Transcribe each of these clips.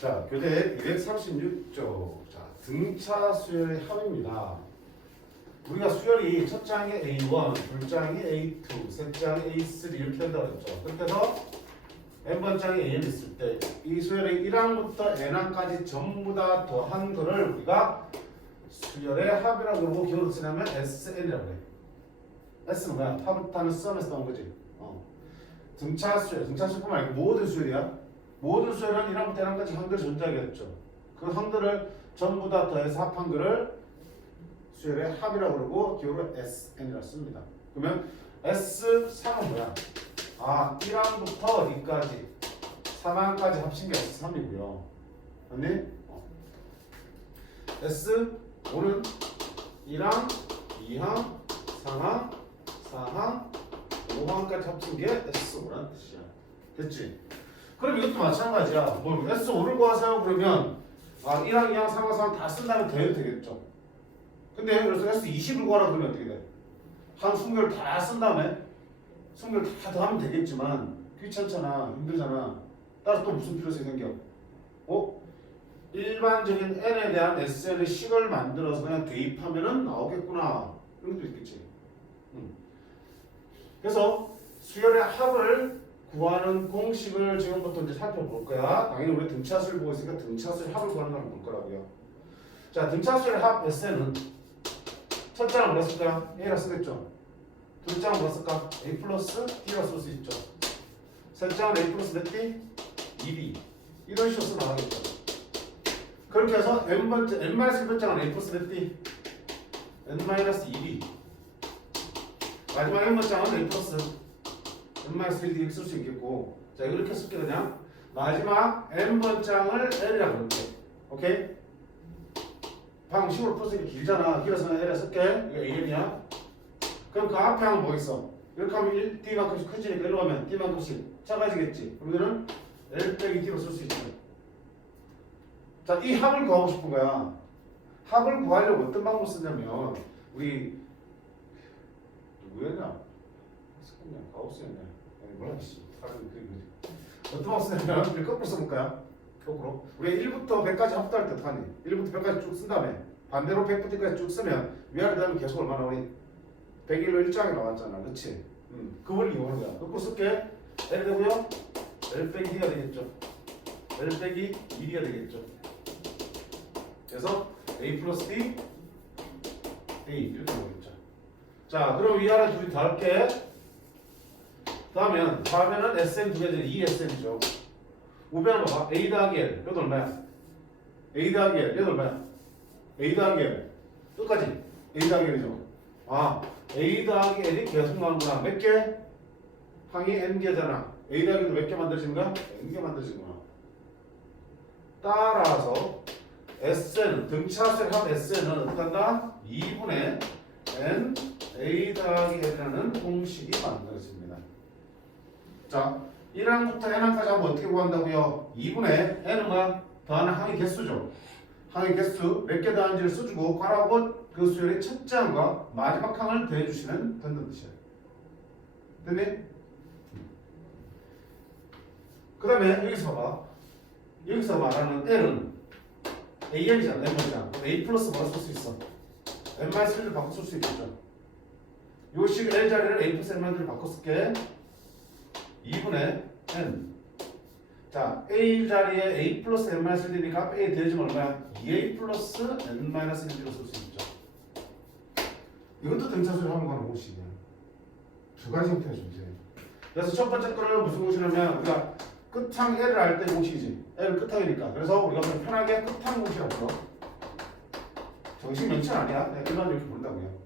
자, 교재 236쪽. 자, 등차 수열의 합입니다. 우리가 수열이 첫 장에 A1, 둘 장에 A2, 셋 장에 A3 이렇게 된다고 했죠. 그렇게 해서 n번 장에 AN 있을 때 이 수열의 1항부터 n항까지 전부 다 더한 거를 우리가 수열의 합이라고 그러고 기호로 쓰냐면 SN이라고 해. S는 뭐야? 합을 썸에서 나온 거지. 등차 수열, 등차 수열뿐만 아니고 모든 수열이야. 모든 수열은 1항부터 n항까지 한글 존재하겠죠. 그 한글을 전부 다 더해서 합한 거를 수열의 합이라고 그러고 기호로 SN이라고 씁니다. 그러면 S3은 뭐야? 1항부터 어디까지? 3항까지 합친 게 S3이고요. 맞니? S5는 1항, 2항, 3항, 4항, 5항까지 합친 게 S5라는 뜻이야. 됐지? 그럼 이것도 마찬가지야. 뭐 S5를 구하세요 그러면 1항, 2항, 3항, 4항 다 쓴다면 더해도 되겠죠. 근데 그래서 S20을 구하라 그러면 어떻게 돼? 한 20개를 다 쓴 다음에 20개를 다 더하면 되겠지만 귀찮잖아. 힘들잖아. 따라서 또 무슨 필요성이 생겨? 일반적인 n에 대한 SN의 식을 만들어서 그냥 대입하면은 나오겠구나. 이런 것도 있겠지. 그래서 수열의 합을 구하는 공식을 지금부터 이제 살펴볼 거야. 당연히 우리 등차수를 보고 있으니까 등차수의 합을 구하는 걸 볼 거라고요. 자, 등차수의 합 SN은 첫 장은 뭐라 쓸 거야? A라 쓰겠죠. 둘 장은 뭐라 쓸까? A 플러스 D라 쓸 수 있죠. 셋 장은 A 플러스 몇 D? 2B. 이런 식으로 써 나가겠죠. 그렇게 해서 n번째, n-1번 장은 A 플러스 몇 D? n-2B. 마지막 n번 장은 A 플러스 n-1D 쓸 수 있겠고. 자, 이렇게 쓸게 그냥. 마지막 n번 장을 L이라고 볼게. 오케이? 방금 식으로 풀었으니까 길잖아. 길어서 L에 쓸게. 이거 AN이야. 그럼 그 앞에 하면 뭐 있어? 이렇게 하면 1D만큼씩 커지니까 일로 가면 D만큼씩 작아지겠지. 그러면은 L 빼기 D로 쓸 수 있죠. 자, 이 합을 구하고 싶은 거야. 합을 구하려고 어떤 방법을 쓰냐면 우리 누구였냐? 스쿠냐? 가우스였냐? 몰라 씨. 어떤 방법 쓰냐면 우리 거꾸로 써볼까요? 거꾸로. 우리 1부터 100까지 합도할 때 어떡하니? 1부터 100까지 쭉 쓴 다음에 반대로 100부터 100까지 쭉 쓰면 위아래 되면 계속 얼마나 우리 101로 1장이 나왔잖아. 그치? 그 원리 이용하는 거야. 거꾸로 쓸게. L 되고요. L 빼기 D가 되겠죠. L 빼기 2D가 되겠죠. 그래서 A 플러스 D, A 이렇게 나오겠죠. 자, 그럼 위아래 둘이 더할게. 다음에는 SN 두 개죠. 2SN이죠. 우변을 봐봐. A 더하기 L. 이것도 얼마야? A 더하기 L. 이것도 얼마야? A 더하기 L. 끝까지. A 더하기 L이죠. A 더하기 L이 계속 나오는구나. 몇 개? 항이 N개잖아. A 더하기도 몇 개 만들어지는 거야? N개 만들어지는구나. 따라서 SN, 등차수의 합 SN은 어떻게 한다? 2분의 N A 더하기 N이라는 공식이 만들어집니다. 자, 1항부터 n항까지 하면 어떻게 구한다고요? 2분의 n은 뭐야? 더하는 항의 개수죠. 항의 개수 몇 개 더한지를 써주고 괄하고 그 수열의 첫째 항과 마지막 항을 더해주시면 된다는 뜻이에요. 됐니? 그 다음에 여기서 봐봐. 여기서 말하는 n은 AN이잖아. n번이잖아. 그럼 A 플러스 뭐라 쓸 수 있어? n-1를 바꿔 쓸 수 있겠죠. 요 식 L 자리를 A 플러스 n-1을 바꿔 쓸게. 2분의 n. 자, A 자리에 A 플러스 n-1이니까 A 대해주면 얼마야? 2A 플러스 n-1로 쓸 수 있죠. 이것도 등차수를 하는 거는 공식이야. 두 가지 형태의 존재예요. 그래서 첫 번째 거를 무슨 공식이냐면 우리가 끝항 L을 알 때 공식이지. L은 끝항이니까. 그래서 우리가 그냥 편하게 끝항 공식이라고 불러. 정식 명칭 아니야. 그냥 일반적으로 이렇게 부른다고요.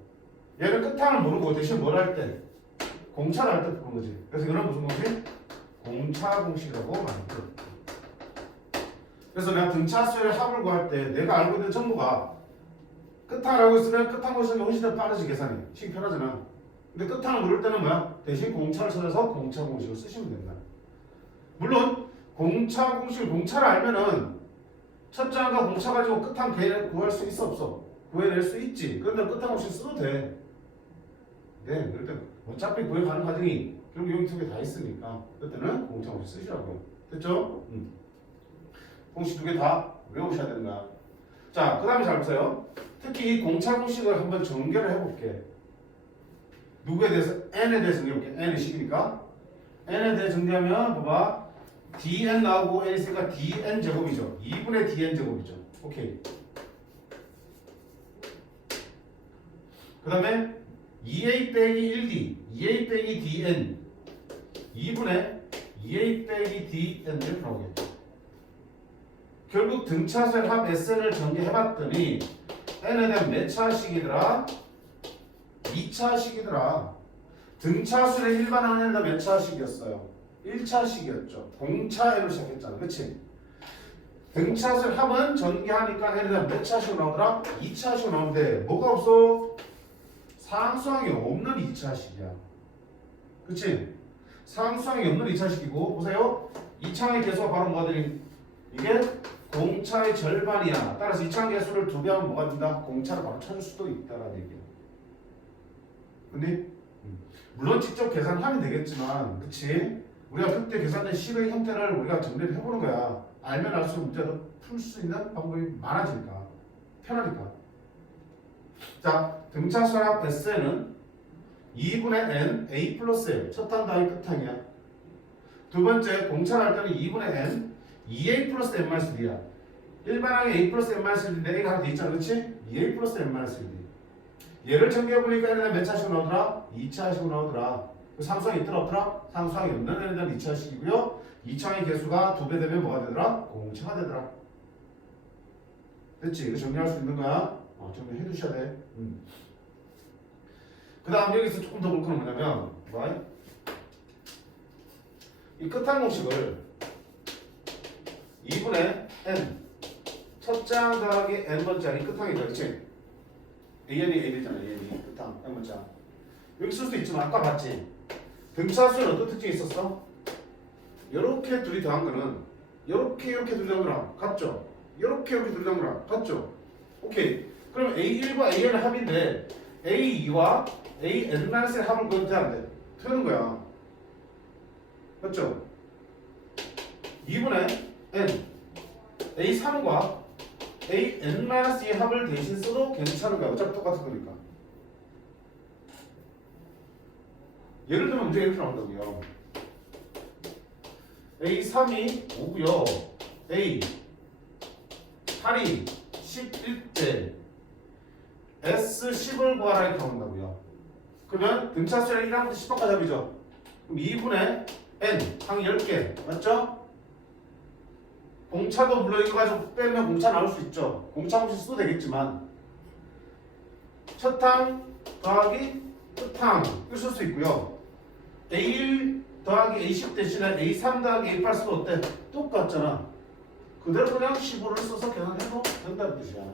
얘는 끝항을 모르고 대신 뭘 할 때? 공차를 할 때 부른 거지. 그래서 이거는 무슨 공식? 공차 공식이라고 만들어. 그래서 내가 등차수의 합을 구할 때 내가 알고 있는 정보가 끝항을 알고 있으면 끝항 공식이 훨씬 더 빠르지 계산이. 식이 편하잖아. 근데 끝항을 모를 때는 뭐야? 대신 공차를 찾아서 공차 공식을 쓰시면 된다. 물론 공차 공식을 공차를 알면은 첫 장과 공차 가지고 끝항 구할 수 있어 없어? 구해낼 수 있지. 그런데 끝항 공식 써도 돼. 네, 그럴 때 어차피 구해 가는 과정이 결국 여기 두 개 다 있으니까 그때는 공차 공식 쓰시라고요. 됐죠? 공식 두 개 다 외우셔야 되는 거야. 자, 그 다음에 잘 보세요. 특히 이 공차 공식을 한번 전개를 해볼게. 누구에 대해서? n에 대해서 정리해볼게. n의 식이니까. n에 대해 정리하면 봐봐. dn 나오고 n 있으니까 dn 제곱이죠. 2분의 dn 제곱이죠. 오케이. 그 다음에 2a 빼기 1d, 2a 빼기 dn, 2분의 2a 빼기 dn 이렇게 나오겠죠. 결국 등차수의 합 SN을 전개해봤더니 n에 대한 몇 차식이더라? 2차식이더라. 등차수의 일반항에는 몇 차식이었어요? 1차식이었죠. 공차 n으로 시작했잖아. 그치? 등차수의 합은 전개하니까 n에 대한 몇 차식 나오더라? 2차식 나오는데 뭐가 없어? 상수항이 없는 2차식이야. 그치? 상수항이 없는 2차식이고 보세요. 2차항의 개수가 바로 뭐가 되니? 이게 공차의 절반이야. 따라서 2차항 개수를 2배 하면 뭐가 된다? 공차를 바로 찾을 수도 있다라는 얘기야. 근데 물론 직접 계산하면 되겠지만 그치? 우리가 그때 계산된 식의 형태를 우리가 정리를 해보는 거야. 알면 알수록 문제도 풀 수 있는 방법이 많아지니까 편하니까. 자, 등차수의 합 S는 2분의 n a 플러스 l 첫 항 더하기 끝 항이야. 두 번째 공차를 할 때는 2분의 n 2a 플러스 n 마이너스 d야. 일반항에 a 플러스 n 마이너스 d인데 a가 하나 더 있잖아. 그치? 2a 플러스 n 마이너스 d. 얘를 정리해보니까 얘는 몇 차식으로 나오더라? 2차식으로 나오더라. 상수항이 있더라 없더라? 상수항이 없는 애에 대한 2차식이고요. 2차항의 개수가 2배 되면 뭐가 되더라? 공차가 되더라. 됐지? 이거 정리할 수 있는 거야? 정리해 두셔야 돼. 그 다음 여기서 조금 더 볼 거는 뭐냐면 이 끝항 공식을 2분의 n 첫째 항 더하기 n번째 항이 끝항이죠. 그치? an이 a잖아. an이 끝항 n번째 항. 여기 쓸 수도 있지만 아까 봤지? 등차수는 어떤 특징이 있었어? 요렇게 둘이 더한 거는 요렇게 둘이 더한 거랑 같죠? 요렇게 둘이 더한 거랑 같죠? 오케이. 그럼 A1과 AN의 합인데 A2와 AN-의 합을 구해도 돼, 안 돼? 되는 거야. 맞죠? 2분의 N A3과 AN-의 합을 대신 써도 괜찮은 거야. 어차피 똑같은 거니까. 예를 들면 문제가 이렇게 나온다고요. A3이 5고요. A8이 11대 S10을 구하라 이렇게 나온다고요. 그러면 등차수를 1항부터 10항까지 합이죠. 그럼 2분의 N 항 10개 맞죠? 공차도 물론 이거 가지고 빼면 공차 나올 수 있죠. 공차 공식 써도 되겠지만 첫항 더하기 끝항 이걸 쓸 수 있고요. A1 더하기 A10 대신에 A3 더하기 A8 써도 어때? 똑같잖아. 그대로 그냥 15를 써서 계산해도 된다는 뜻이야.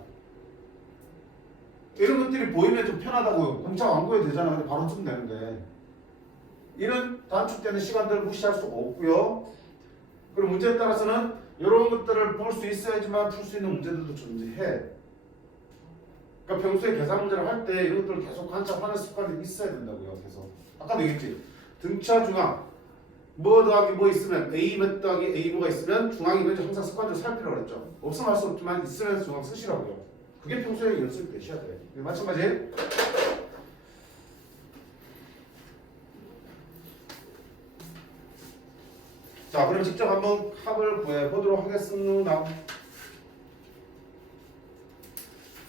이런 것들이 보이면 좀 편하다고요. 공차 안 구해도 되잖아. 근데 바로 쓰면 되는데 이런 단축되는 시간들을 무시할 수가 없고요. 그리고 문제에 따라서는 이런 것들을 볼 수 있어야지만 풀 수 있는 문제들도 존재해. 그러니까 평소에 계산 문제를 할 때 이런 것들을 계속 관찰하는 습관이 있어야 된다고요. 계속 아까도 얘기했지. 등차 중앙 뭐 더하기 뭐 있으면 A 몇 더하기 A 뭐가 있으면 중앙이 뭔지 항상 습관적으로 살피라고 그랬죠. 없으면 할 수 없지만 있으면 중앙 쓰시라고요. 그게 평소에 연습이 되셔야 돼요. 마찬가지. 자, 그럼 직접 한번 합을 구해보도록 하겠습니다.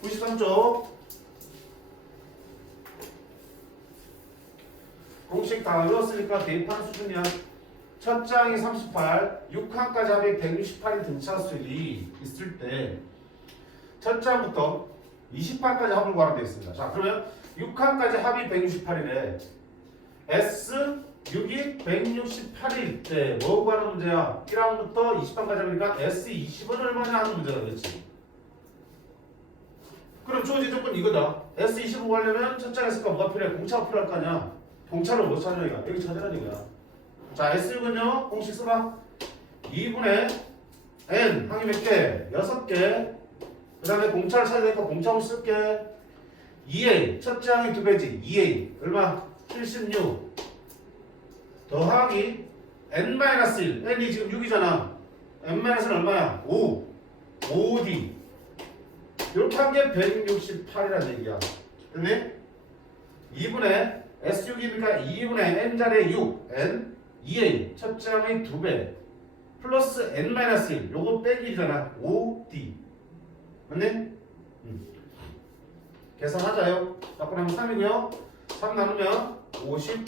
93쪽 공식 다 외웠으니까 대입하는 수준이야. 첫 장이 38, 6항까지 합이 168인 등차수들이 있을 때 첫 장부터 20항까지 합을 구하라 되어 있습니다. 자, 그러면 6항까지 합이 168이래. S 6이 168일 때 뭐 구하는 문제야? 1항부터 20항까지 하니까 S 20은 얼마냐 하는 문제가 되겠지. 그럼 주어진 조건 이거다. S 20을 구하려면 첫 장에서가 뭐가 필요해? 공차가 필요할 거 아니야. 공차를 뭐 찾으라니까? 여기 찾으라니까. 자, S6은요 공식 써봐. 2분의 N 항이 몇 개? 6개. 그 다음에 공차를 찾아야 되니까 공차로 쓸게. 2A 첫째 항이 2배지. 2A 얼마? 76 더하기 N-1 N이 지금 6이잖아. n-는 얼마야? 5. 5D. 이렇게 한 게 168이라는 얘기야. 됐니? 2분의 S6이니까 2분의 n자리에 6. n 2a. 첫 장의 2배. 플러스 n-1. 요거 빼기 1이잖아. 5D. 맞니? 계산하자요. 바꾸면 3이고요. 3 나누면 50,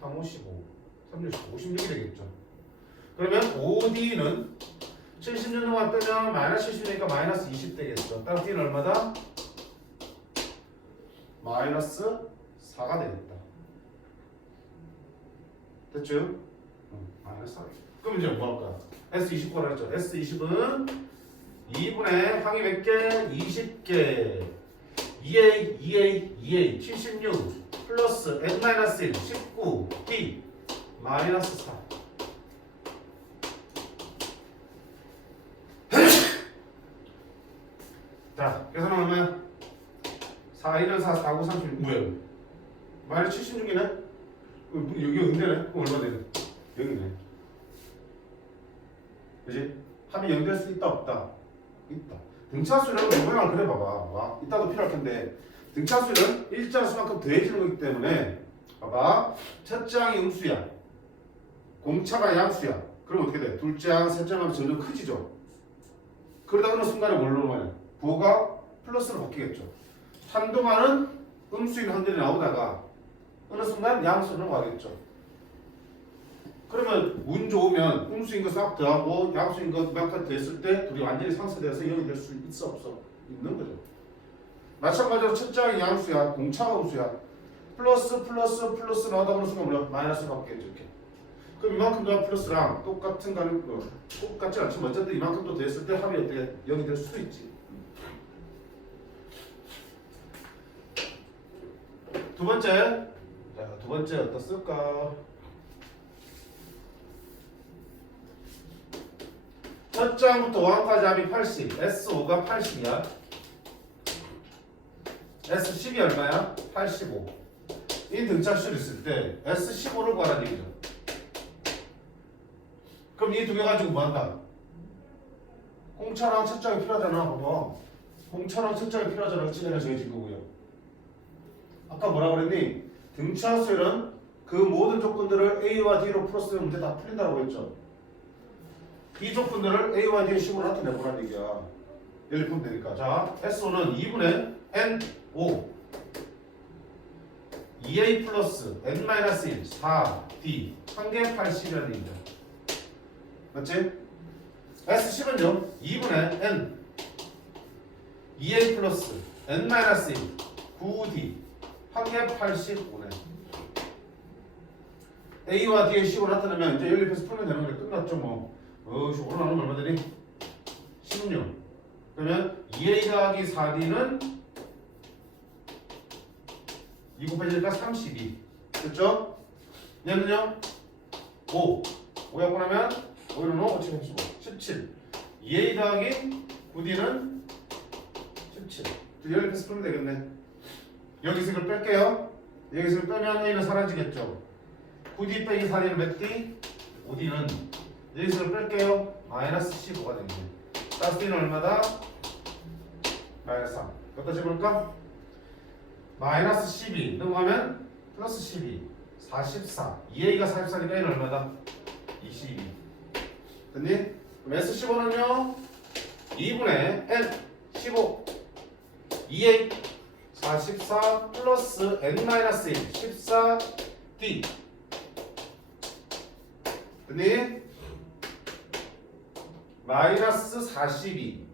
3, 55, 3, 60, 56이 되겠죠. 그러면 5D는 76 동안 빼면 마이너스 70이니까 마이너스 20 되겠죠. 따라 D는 얼마다? 마이너스 4가 되겠다. 됐죠? 마이너스 4. 그럼 이제 뭐 할까? S20 했죠. S20은 2분의 항이 몇 개? 20개. 2A 76 플러스 n-1 19 D 마이너스 4. 자, 계산은 얼마야? 4, 1은 4, 4, 9, 36 뭐야? 마이너스 76이네? 여기 응대네? 그럼 얼마 되네? 0이네. 그지? 합이 0 될 수 있다 없다? 있다. 등차수는 이번에 그려봐봐. 와, 이따도 필요할 텐데 등차수는 일자 수만큼 더해지는 거기 때문에 봐봐. 첫째 항이 음수야. 공차가 양수야. 그럼 어떻게 돼? 둘째 항, 셋째 항 점점 커지죠. 그러다 어느 순간에 뭘로 말해? 부호가 플러스로 바뀌겠죠. 한동안은 음수인 한들이 나오다가 어느 순간 양수로 가겠죠. 그러면 운 좋으면 음수인 거 싹 더하고 양수인 거 그만큼 됐을 때 둘이 완전히 상쇄돼서 0이 될 수 있어 없어? 있는 거죠. 마찬가지로 첫째 항이 양수야. 공차가 음수야. 플러스 나오다 보는 순간 뭐야? 마이너스로 바뀌겠죠. 이렇게. 그럼 이만큼과 플러스랑 똑같은 가는 거 똑같지 않지만 어쨌든 이만큼도 됐을 때 합이 어떻게 0이 될 수도 있지. 두 번째. 자, 두 번째 어디다 쓸까? 첫 장부터 5항까지 합이 80. S5가 80이야. S10이 얼마야? 85. 이 등차수를 있을 때 S15를 구하라는 얘기죠. 그럼 이 두 개 가지고 뭐 한다? 공차랑 첫장이 필요하잖아. 봐봐. 공차랑 첫장이 필요하잖아. 그치? 내가 정해진 거고요. 아까 뭐라 그랬니? 등차수는 그 모든 조건들을 A와 D로 풀었으면 문제 다 풀린다고 했죠. 이 조건들을 A와 D의 식으로 나타내보라는 얘기야. 여기 보면 되니까. 자, S5는 2분의 N5 2A 플러스 N-1 4D 한 개 80이라는 얘기죠. 맞지? S10은요 2분의 N 2A 플러스 N-1 9D 한 개 85네. A와 D의 식으로 나타내면 이제 연립해서 풀면 되는 거니까 끝났죠 뭐. 오늘 나누면 얼마 되니? 16. 그러면 2A 더하기 4D는 2 곱해지니까 32. 됐죠? 얘는요? 5. 5 갖고 나면 5는 5, 5, 7, 17. 2A 더하기 9D는 17. 연립해서 풀면 되겠네. 여기서 이걸 뺄게요. 여기서 이걸 빼면 A는 사라지겠죠. 9D 빼기 4D는 몇 D? 5D는 여기서 뺄게요. 마이너스 15가 되겠네. 따라서 D는 얼마다? 마이너스 3. 여기다 집어볼까? 마이너스 12 넘어가면 플러스 12 44 2A가 44니까 A는 얼마다? 22 됐니? 그럼 S15는요 2분의 N15 2A 44 플러스 N-1 14D 됐니? 마이너스 42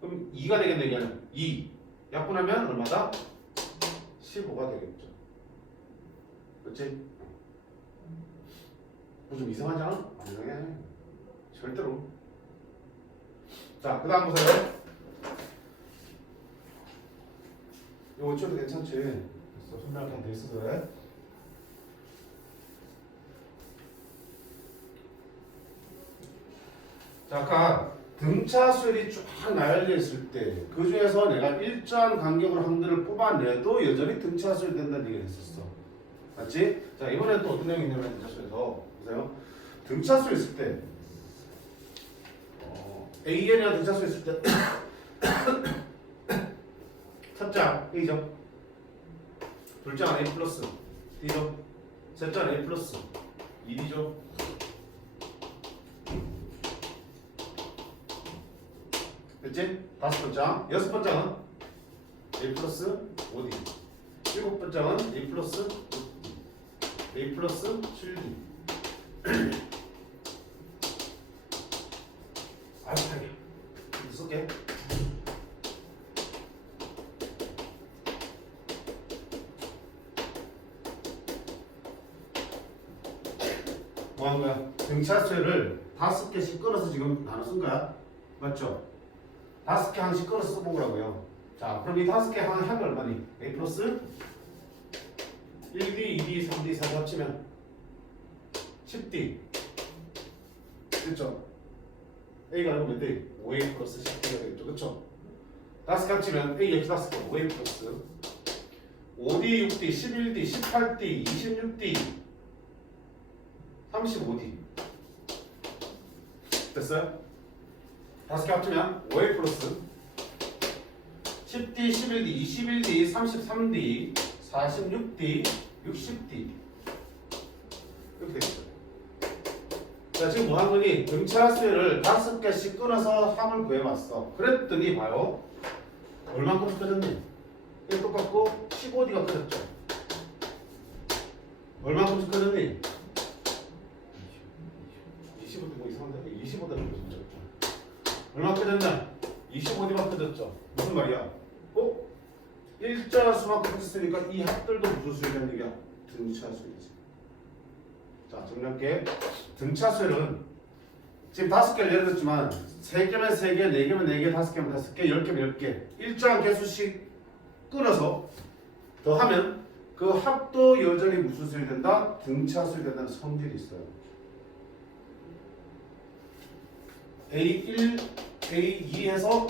그럼 2가 되겠네. 이거는 2 약분하면 얼마다? 15가 되겠죠. 그렇지? 좀 이상하지 않아? 안 이상해. 절대로. 자, 그 다음 보세요. 이거 어쩌도 괜찮지? 됐어. 손명이 다 돼 있어서 그래. 자, 아까 등차수열이 쫙 나열되어 있을 때 그 중에서 내가 일정한 간격으로 항들을 뽑아내도 여전히 등차수열이 된다는 얘기를 했었어. 맞지? 자, 이번엔 또 어떤 내용이 있냐면 등차수열에서 보세요. 등차수열 있을 때 AN이랑 등차수 있을 때 첫 장 A죠. 둘장 A 플러스 D죠. 셋장 A 플러스 1이죠. 됐지? 다섯 번장, 여섯 번장은 A 플러스 5D, 일곱 번장은 A 플러스 6D, A 플러스 7D. 알파게 쓸게. 뭐 하는 거야? 등차수를 5개씩 끊어서 지금 나눠 쓴 거야. 맞죠? 5개 항씩 끊어서 써본 거라고요. 자, 그럼 이 5개 항의 합이 얼마니? A 플러스 1D, 2D, 3D, 4D 합치면 10D. 됐죠? A가 얼마 몇 대? 5A 플러스 10D가 되겠죠. 그쵸? 5개 합치면 A 역시 5개 5A 플러스 5D, 6D, 11D, 18D, 26D, 35D. 됐어요? 5개 합치면 5A 플러스 10D, 11D, 21D, 33D, 46D, 60D. 이렇게 되겠죠. 자, 지금 뭐 한 거니? 등차수를 5개씩 끊어서 합을 구해봤어. 그랬더니 봐요. 얼만큼 커졌니? 이게 똑같고 15D가 커졌죠. 얼만큼 커졌니? 25D 뭐 이상한데? 25D가 커졌죠. 얼마 커졌냐? 25D가 커졌죠. 무슨 말이야? 일자 수만큼 커졌으니까 이 합들도 무슨 수이라는 얘기야? 등차수이지. 자, 정리할게. 등차수는 지금 5개를 예를 들었지만 3개면 3개, 4개면 4개, 5개면 5개, 10개면 10개 일정한 개수씩 끊어서 더하면 그 합도 여전히 무슨 수이 된다? 등차수이 된다는 성질이 있어요. A1, A2에서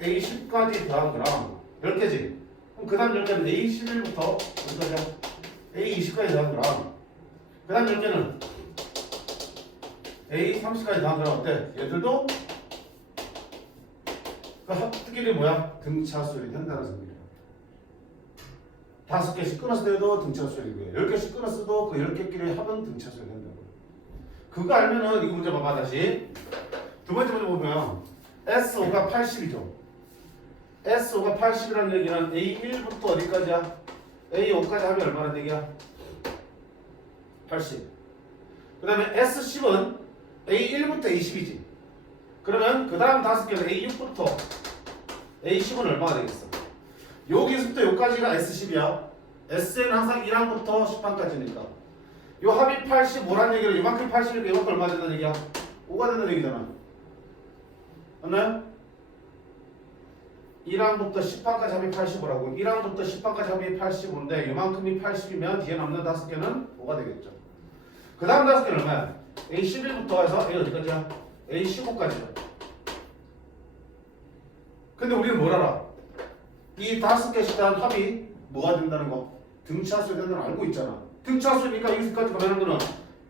A10까지 더한 거랑 10개지. 그럼 그 다음 10개는 A11부터 어디까지야? A20까지 더한 거랑 그 다음 10개는 A30까지 더한 거랑 어때? 얘들도 그 합끼리 뭐야? 등차수열이 된다는 소리야. 5개씩 끊었을 때도 등차수열이고요. 10개씩 끊었어도 그 10개끼리 합은 등차수열이 된다고. 그거 알면은 이거 문제 봐봐 다시. 두 번째 문제 보면 SO가 80이죠. SO가 80이라는 얘기는 A1부터 어디까지야? A5까지 하면 얼마나 얘기야? 80. 그 다음에 S10은 A1부터 A10이지. 그러면 그 다음 5개는 A6부터 A10은 얼마가 되겠어? 여기서부터 여기까지가 S10이야. S는 항상 1항부터 10항까지니까. 요 합이 85란 얘기를 이만큼 80이니까 이만큼 얼마 된다는 얘기야? 5가 된다는 얘기잖아. 맞나요? 1항부터 10항까지 합이 85라고. 1항부터 10항까지 합이 85인데 이만큼이 80이면 뒤에 남는 5개는 5가 되겠죠. 그 다음 5개는 얼마야? A11부터 해서 A 어디까지야? A15까지야. 근데 우리는 뭘 알아? 이 5개씩 단 합이 뭐가 된다는 거? 등차수가 된다는 걸 알고 있잖아. 등차수니까 여기서까지 가면 거는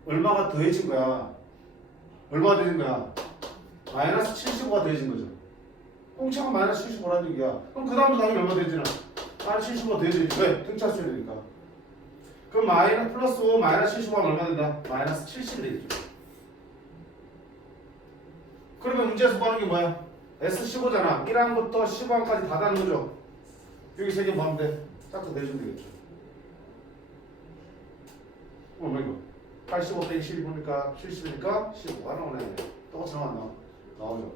얼마가 더해진 거야? 얼마가 더해진 거야? 마이너스 75가 더해진 거죠. 공차가 마이너스 75라는 얘기야. 그럼 그 다음도 당연히 얼마 더해지나? 마이너스 75가 더해지지. 왜? 등차수니까. 그럼 마이너스 플러스 5 마이너스 75가 얼마 된다? 마이너스 70이 되겠죠. 그러면 문제에서 구하는 게 뭐야? S15잖아. 1항부터 15항까지 다 다는 거죠. 여기 3개 뭐 하면 돼? 짝짝 내주면 되겠죠. 뭐 이거? 85 빼기 12보니까 70이니까 15가 나오네. 똑같이 나오죠.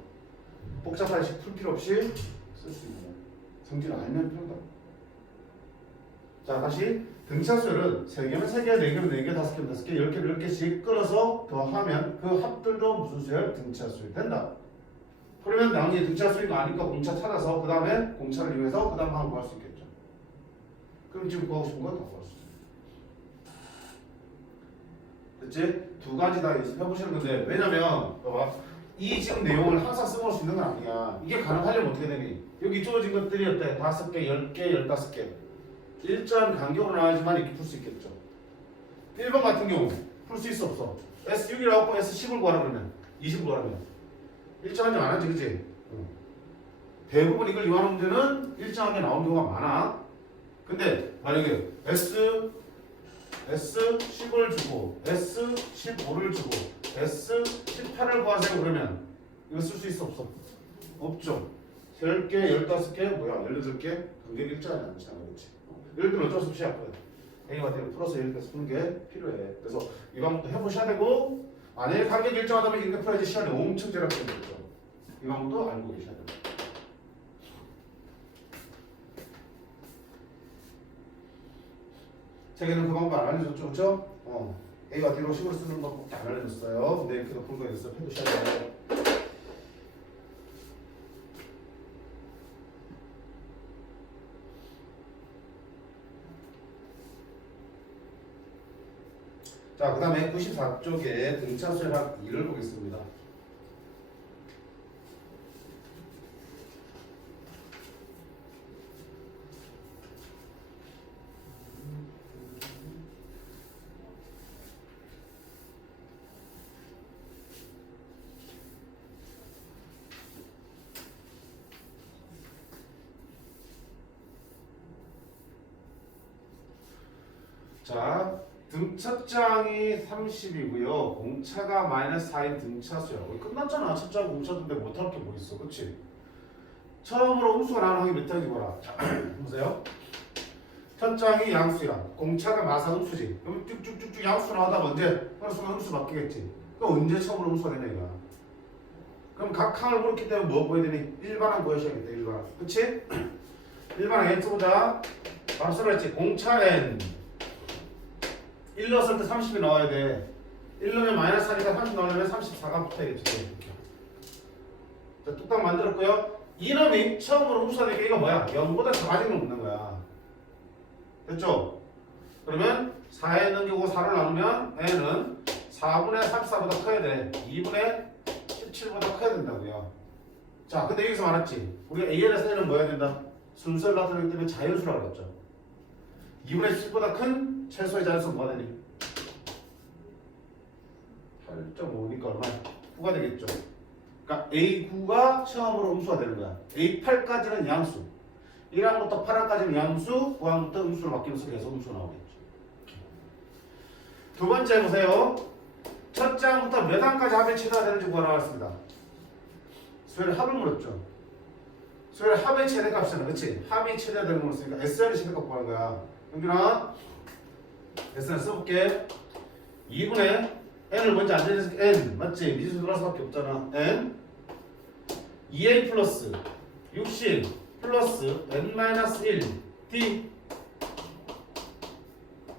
복잡하게 풀 필요 없이 쓸 수 있는 성질을 알면 편하다. 자, 다시 등차수열은 3개면 3개, 4개면 4개, 5개면 5개, 10개면 10개씩 끊어서 더하면 그 합들도 무슨 수열? 등차수열이 된다. 그러면 나중에 등차수열이가 아니까 공차 찾아서 그 다음에 공차를 이용해서 그 다음 항을 구할 수 있겠죠. 그럼 지금 구하고 싶은 거 다 구할 수 있어요. 됐지? 두 가지 다 연습해 보시는 건데 왜냐면 봐봐. 이 지금 내용을 항상 써볼 수 있는 건 아니야. 이게 가능하려면 어떻게 되니? 여기 주어진 것들이 어때? 5개, 10개, 15개 일정한 간격으로 나와야지만 이렇게 풀 수 있겠죠. 1번 같은 경우 풀 수 있어 없어? S6이라고 S10을 구하라 그러면 20을 구하라면 일정하지 않았지, 그치? 대부분 이걸 이용하는 문제는 일정하게 나온 경우가 많아. 근데 만약에 S10을 주고 S15를 주고 S18을 구하세요 그러면 이거 쓸 수 있어 없어? 없죠. 10개, 15개, 뭐야 18개 관계 일정하지 않잖아, 그렇지? 예를 들어 어쩔 수 없이 아파요. A와 D를 풀어서 이렇게 쓰는 게 필요해. 그래서 이 방법도 해보셔야 되고 만약에 관계 일정하다면 이렇게 풀어야지 시간이 엄청 절약되겠죠. 이 방법도 알고 계셔야 됩니다. 책에는 그 방법 안 알려줬죠, 그렇죠? A와 D로 식으로 쓰는 방법밖에 안 알려줬어요. 근데 이렇게도 풀고 연습해두셔야 돼요. 자, 그 다음에 94쪽에 등차수학 2를 보겠습니다. 자, 등차장이 30이고요. 공차가 마이너스 4인 등차수야. 끝났잖아. 첫장 공차인데 못할 게 뭐 있어. 그치? 처음으로 음수가 나오는 항이 몇 장인지 봐라. 자, 보세요. 첫 장이 양수야. 공차가 마사 음수지. 그럼 쭉쭉쭉쭉 양수 나오다가 언제? 어느 순간 음수 바뀌겠지. 그럼 언제 처음으로 음수가 되냐 이거야. 그럼 각 항을 물었기 때문에 뭐 구해야 되니? 일반항 구하셔야겠다. 일반항. 그치? 일반항 n 써보자. 바로 써봤지. 공차 n 1 넣었을 때 30이 나와야 돼. 1 넣으면 마이너스 4니까 30 나오려면 34가 붙어야겠지. 자, 뚝딱 만들었고요. 이놈이 처음으로 음수가 되니까 이거 뭐야? 0보다 작아진 걸 묻는 거야. 됐죠? 그러면 4에 넘기고 4를 나누면 n은 4분의 34보다 커야 돼. 2분의 17보다 커야 된다고요. 자, 근데 여기서 말했지. 우리가 AL에서 n은 뭐 해야 된다? 순서를 나타내기 때문에 자연수라고 그랬죠. 2분의 17보다 큰 최소의 자연수는 뭐가 되니? 8.5니까 얼마야? 9가 되겠죠. 그러니까 A9가 처음으로 음수가 되는 거야. A8까지는 양수. 1항부터 8항까지는 양수, 9항부터 음수로 바뀌면서 계속 음수가 나오겠죠. 두 번째 보세요. 첫 장부터 몇 항까지 합이 최대가 되는지 구하라고 했습니다. 수열의 합을 물었죠. 수열의 합의 최대값이잖아. 그치? 합이 최대가 되는 걸 쓰니까 SR의 최대값 구하는 거야. 영준아, SR 써볼게. 2분의 n을 먼저 앉아있어. n 맞지? 미지수 들어갈 수밖에 없잖아. n 2a 플러스 60 플러스 n-1 d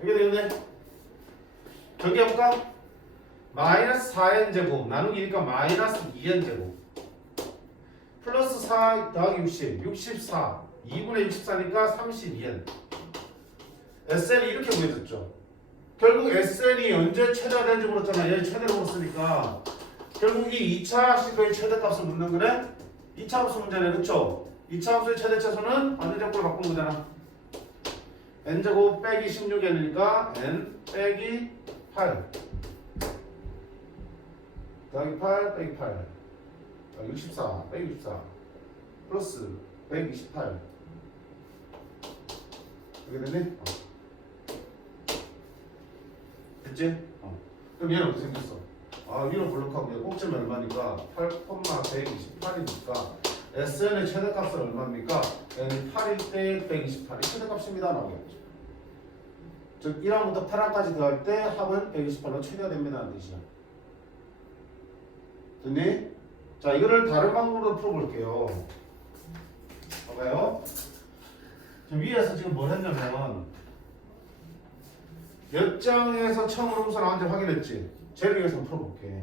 이게 되겠네. 정리해볼까? 마이너스 4n 제곱 나누기니까 마이너스 2n 제곱 플러스 4 더하기 60 64 2분의 64니까 32n. SN이 이렇게 구해졌죠. 결국 SN이 언제 최대가 되는지 물었잖아. 얘 최대로 물었으니까 결국 이 2차 합식의 최대값을 묻는 거네. 2차 함수 문제네. 그쵸? 2차 함수의 최대차수는 어느 정도로 바꾼 거잖아. n제곱 빼기 16n이니까 n 빼기 8 더하기 8 빼기 8 64 빼기 64 플러스 128 이렇게 되네? 됐지? 그럼 얘는 어떻게 생겼어? 위로 블록하고 꼭지면 얼마니까 8,128이니까 SN의 최대값은 얼마입니까? N 8일 때 128이 최대값입니다. 나오겠죠. 즉 1항부터 8항까지 더할 때 합은 128로 최대가 됩니다. 하는 뜻이야. 됐니? 자, 이거를 다른 방법으로 풀어볼게요. 봐봐요. 지금 위에서 지금 뭘 했냐면 몇 장에서 처음으로 음수 나왔는지 확인했지? 제일 위에서 한번 풀어볼게.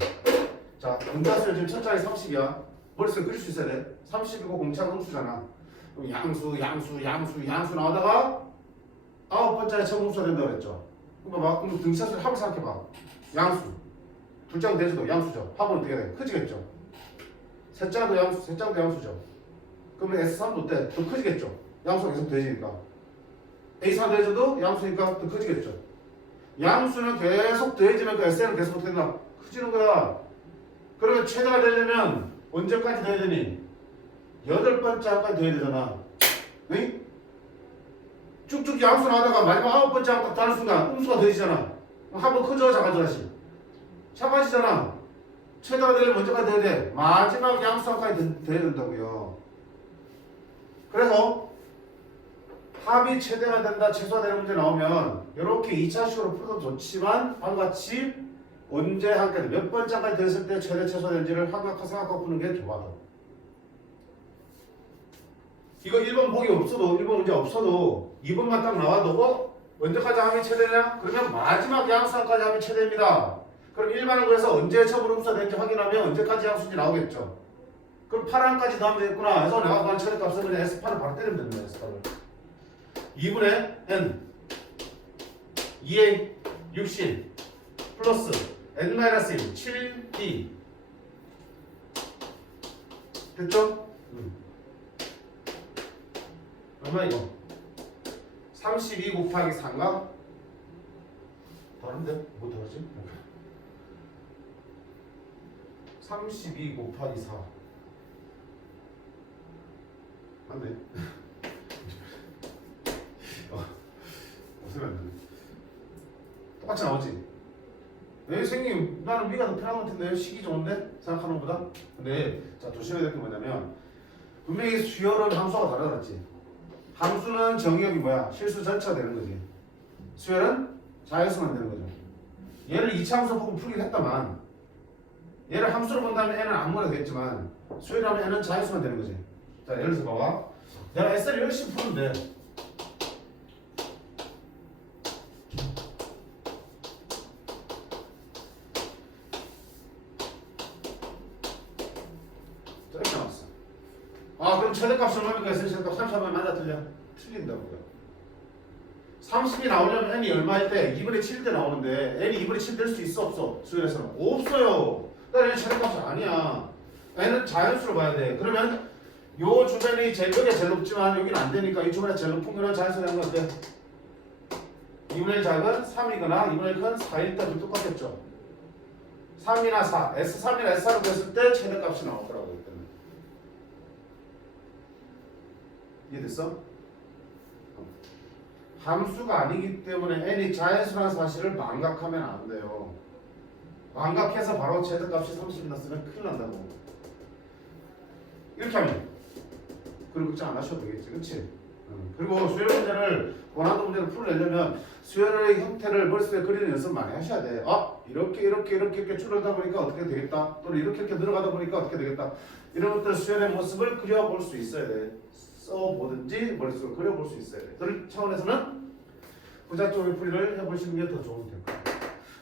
자, 등차수를 지금 첫 장이 30이야. 머릿속에 그릴 수 있어야 돼. 30이고 공차가 음수잖아. 그럼 양수 나오다가 아홉 번째에 처음 음수가 된다고 그랬죠. 그러니까 그럼 등차수를 합을 생각해봐. 양수. 둘 장 대수도 양수죠. 합은 어떻게 돼? 커지겠죠. 세 장도 양수죠. 그러면 S3도 때 더 커지겠죠. 양수가 계속 더해지니까. A4 더해져도 양수니까 더 커지겠죠. 양수는 계속 더해지면 그 SN은 계속 어떻게 된다? 커지는 거야. 그러면 최대가 되려면 언제까지 돼야 되니? 8번째 항까지 돼야 되잖아. 응? 쭉쭉 양수 나가다가 마지막 9번째 항 딱 다는 순간 음수가 더해지잖아. 합은 커져 작아져 다시. 작아지잖아. 최대가 되려면 언제까지 돼야 돼? 마지막 양수 항까지 돼야 된다고요. 그래서 합이 최대가 된다, 최소화 되는 문제 나오면 이렇게 2차식으로 풀어도 좋지만 바로 같이 언제 한까지 몇 번째까지 됐을 때 최대 최소화된지를 생각하고 푸는 게 좋아. 이거 1번 보기 없어도 1번 문제 없어도 2번만 딱 나와도 언제까지 합이 최대냐? 그러면 마지막 양수항까지 합이 최대입니다. 그럼 일반을 구해서 언제 처분 음수가 되는지 확인하면 언제까지 양수인지 나오겠죠. 그럼 8항까지 넣으면 되겠구나. 그래서 내가 구한 최대값은 그냥 S8을 바로 때리면 됩니다. S8을. 2분의 n 2a 60 플러스 n-1 7d 됐죠? 얼마 이거? 32 곱하기 4인가? 다른데? 뭐 다르지? 32 곱하기 4 맞네. 무슨 말이야? 똑같이 나오지? 네, 선생님 나는 미가 더 편한 것 같은데 식이 좋은데? 생각하는 것보다? 근데 자 조심해야 될 게 뭐냐면 분명히 수열은 함수가 다르다랬지. 함수는 정의역이 뭐야? 실수 전체가 되는 거지. 수열은 자연수만 되는 거죠. 얘를 2차 함수 보고 풀긴 했다만 얘를 함수로 본다면 n은 아무거나 되겠지만 수열하면 n은 자연수만 되는 거지. 자 예를 들어서 봐봐. 내가 SR을 열심히 푸는데 이렇게 나왔어. 아 그럼 최대값이 얼마입니까? SR 최대값 30하면 맞아 틀려? 틀린다고요. 30이 나오려면 n이 얼마일 때? 2분의 7일 때 나오는데 n이 2분의 7 될 수 있어 없어? 수열에서는 없어요. 그러니까 n 최대값이 아니야. n은 자연수로 봐야 돼. 그러면 요 주변이 여기가 제일 높지만 여기는 안 되니까 이 주변에 제일 높은 거는 자연수 되는 거 어때? 2분의 1 작은 3이거나 2분의 1 큰 4일 때도 똑같겠죠. 3이나 4, S3이나 S4로 됐을 때 최대값이 나오더라고요. 이해됐어? 함수가 아니기 때문에 n이 자연수라는 사실을 망각하면 안 돼요. 망각해서 바로 최대값이 30이 났으면 큰일 난다고. 이렇게 하면 그리고 걱정 안 하셔도 되겠지, 그렇지? 그리고 수열 문제를 원하는 문제를 풀려면 수열의 형태를 머릿속에 그리는 연습 많이 하셔야 돼. 아 이렇게 줄어다 보니까 어떻게 되겠다. 또는 이렇게 늘어가다 보니까 어떻게 되겠다. 이런 것들 수열의 모습을 그려볼 수 있어야 돼. 써보든지 머릿속에 그려볼 수 있어야 돼. 그런 차원에서는 부작용의 풀이를 해보시는 게 더 좋은 될 거예요.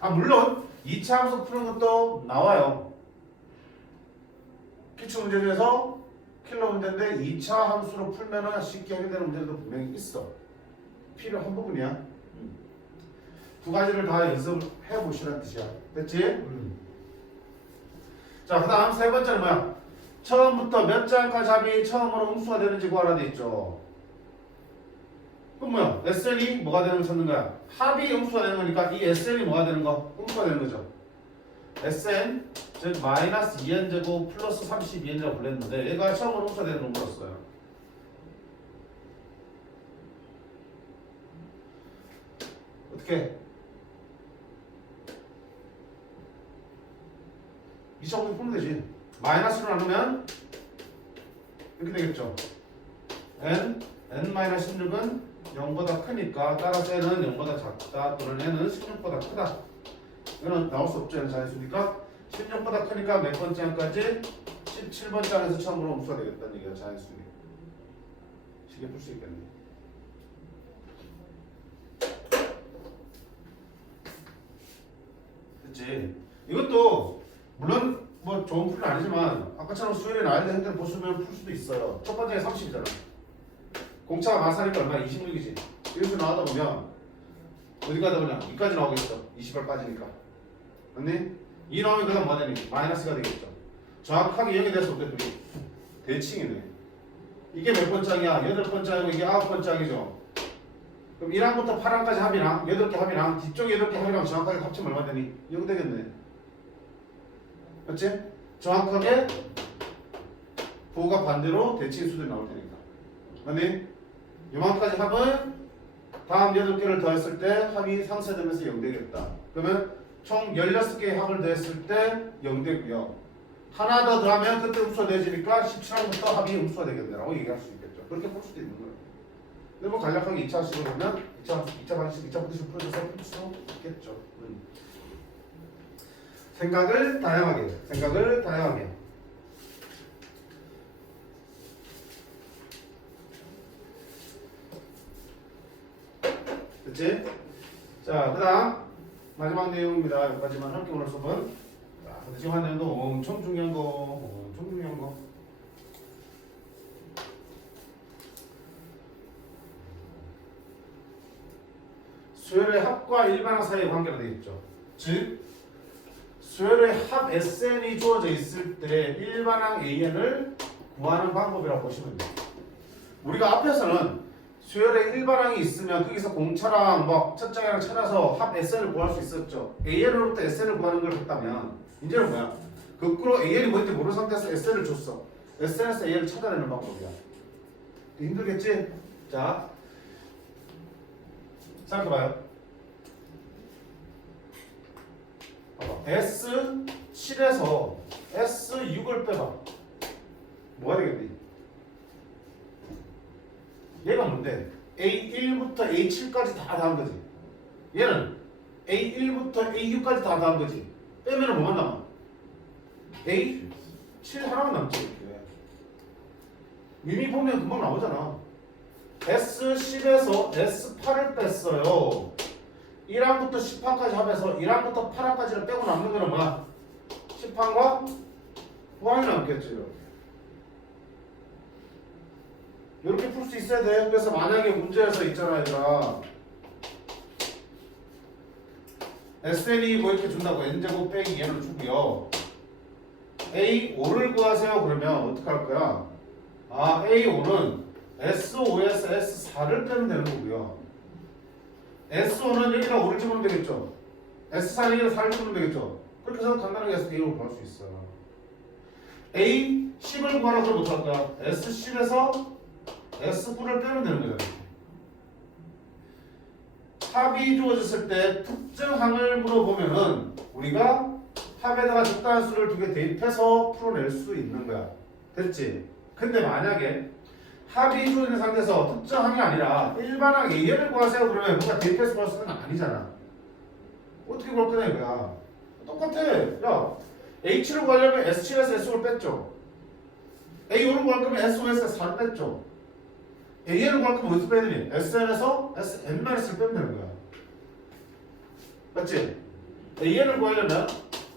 아 물론 2차 함수 푸는 것도 나와요. 기출문제 중에서 킬러 문제인데 2차 함수로 풀면은 쉽게 해결되는 문제도 분명히 있어. 필요한 부분이야. 두 가지를 다 연습해 보시라는 뜻이야. 됐지? 자, 그 다음 세 번째는 뭐야? 처음부터 몇 장까지 합이 처음으로 음수가 되는지 구하라 돼 있죠. 그럼 뭐야? SN이 뭐가 되는 걸 찾는 거야? 합이 음수가 되는 거니까 이 SN이 뭐가 되는 거? 음수가 되는 거죠. SN 즉 마이너스 2n제곱 플러스 32n제곱 불렀는데 얘가 처음으로 음수가 되는 걸 물었어요. 어떻게? 2차 공식 풀면 되지. 마이너스로 나누면 이렇게 되겠죠. n-16은 0보다 크니까 따라서 n은 0보다 작다 또는 n은 16보다 크다. 이거는 나올 수 없죠. n 자연수니까 16보다 크니까 몇 번째 항까지 17번째 항에서 처음으로 음수가 되겠다는 얘기야. 자연수니. 쉽게 풀 수 있겠네. 됐지? 이것도 물론 뭐 좋은 풀은 아니지만 아까처럼 수열이 나야 되는 데를 보시면 풀 수도 있어요. 첫 번째가 30이잖아. 공차가 마사니까 얼마야? 26이지. 이렇게 나가다 보면 어디 가다 보냐? 2까지 나오겠어. 20을 빠지니까. 맞니? 2 나오면 그 다음 뭐 되니? 마이너스가 되겠죠. 정확하게 0이 돼서 어때? 둘이 대칭이네. 이게 몇 번째 항이야? 8번째 항이고 이게 9번째 항이죠. 그럼 1항부터 8항까지 합이랑 8개 합이랑 뒤쪽에 8개 합이랑 정확하게 합치면 얼마 되니? 0 되겠네. 맞지? 정확하게 그거가 반대로 대칭수들이 나올 테니까. 맞니? 요만까지 합은 다음 8개를 더했을 때 합이 상쇄되면서 0 되겠다. 그러면 총 16개의 합을 더했을 때 0 되고요. 하나 더 더하면 그때 음수가 되어지니까 17항부터 합이 음수가 되겠네라고 얘기할 수 있겠죠. 그렇게 볼 수도 있는 거예요. 근데 뭐 간략하게 2차식으로 보면 2차 방식, 2차 방식을 풀어줘서 풀 수 있겠죠. 생각을 다양하게. 됐지? 자, 그 다음 마지막 내용입니다. 여기까지만 함께 오늘 수업은. 자, 근데 지금 한 내용도 엄청 중요한 거. 수열의 합과 일반항 사이의 관계가 되겠죠. 즉, 수열의 합 SN이 주어져 있을 때 일반항 AN을 구하는 방법이라고 보시면 돼요. 우리가 앞에서는 수열의 일반항이 있으면 거기서 공차랑 뭐 첫장이랑 찾아서 합 SN을 구할 수 있었죠. AN으로부터 SN을 구하는 걸 했다면 이제는 뭐야? 거꾸로 AN이 뭔지 모르는 상태에서 SN을 줬어. SN에서 AN을 찾아내는 방법이야. 힘들겠지? 자, 생각해봐요. S7에서 S6을 빼봐. 뭐가 되겠니? 얘가 뭔데? A1부터 A7까지 다 더한 거지. 얘는 A1부터 A6까지 다 더한 거지. 빼면은 뭐만 남아? A7 하나만 남지. 이렇게. 미미 보면 금방 나오잖아. S10에서 S8을 뺐어요. 1항부터 10항까지 합해서 1항부터 8항까지를 빼고 남는 거는 뭐야? 10항과 9항이 남겠죠. 이렇게 풀 수 있어야 돼. 그래서 만약에 문제에서 있잖아, 얘들아. SN이 뭐 이렇게 준다고 n제곱 빼기 얘를 주고요. A5를 구하세요. 그러면 어떻게 할 거야? 아, A5는 S5에서 S4를 빼면 되는 거고요. S5는 여기다 5를 집으면 되겠죠. S4는 여기다 4를 집으면 되겠죠. 그렇게 해서 간단하게 A5를 구할 수 있어요. A10을 구하라 그러면 어떡할 거야? S10에서 S9를 빼면 되는 거잖아요. 합이 주어졌을 때 특정항을 물어보면은 우리가 합에다가 적당한 수를 2개 대입해서 풀어낼 수 있는 거야. 됐지? 근데 만약에 합이 주어진 상태에서 특정항이 아니라 일반항 A를 구하세요 그러면 뭔가 대입해서 구할 수 있는 건 아니잖아. 어떻게 구할 거냐 이거야. 똑같아. 야, H를 구하려면 S7에서 S5를 뺐죠. A5를 구할 거면 S5에서 4를 뺐죠. AN을 구할 거면 어디서 빼야 되니? SN에서 SN-을 빼면 되는 거야. 맞지? AN을 구하려면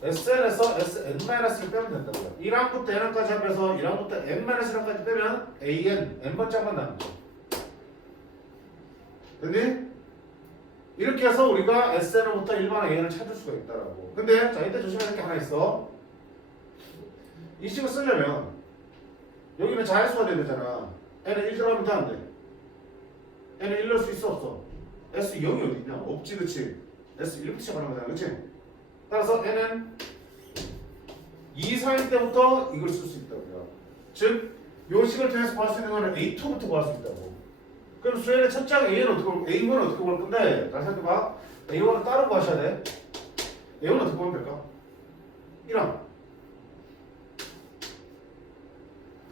SN에서 SN-을 빼면 된다고요. 1항부터 N항까지 하면서 1항부터 N-1항까지 빼면 AN, N번짝만 남죠. 됐니? 이렇게 해서 우리가 SN으로부터 일반 AN을 찾을 수가 있다라고. 근데 자, 이때 조심해야 될 게 하나 있어. 이 식을 쓰려면 여기는 자연수가 돼야 되잖아. N은 1 들어가면 돼, 안 돼? N은 1 넣을 수 있어, 없어? S0이 어디 있냐? 없지, 그치? S1부터 시작하는 거잖아, 그치? 따라서 N은 2, 4일 때부터 이걸 쓸 수 있다고요. 즉, 요 식을 통해서 구할 수 있는 거는 A2부터 구할 수 있다고. 그럼 수열의 첫 장 A는 어떻게 볼, A1은 어떻게 볼 건데? 잘 생각해봐. A1은 따로 구하셔야 돼. A1은 어떻게 보면 될까? 1항.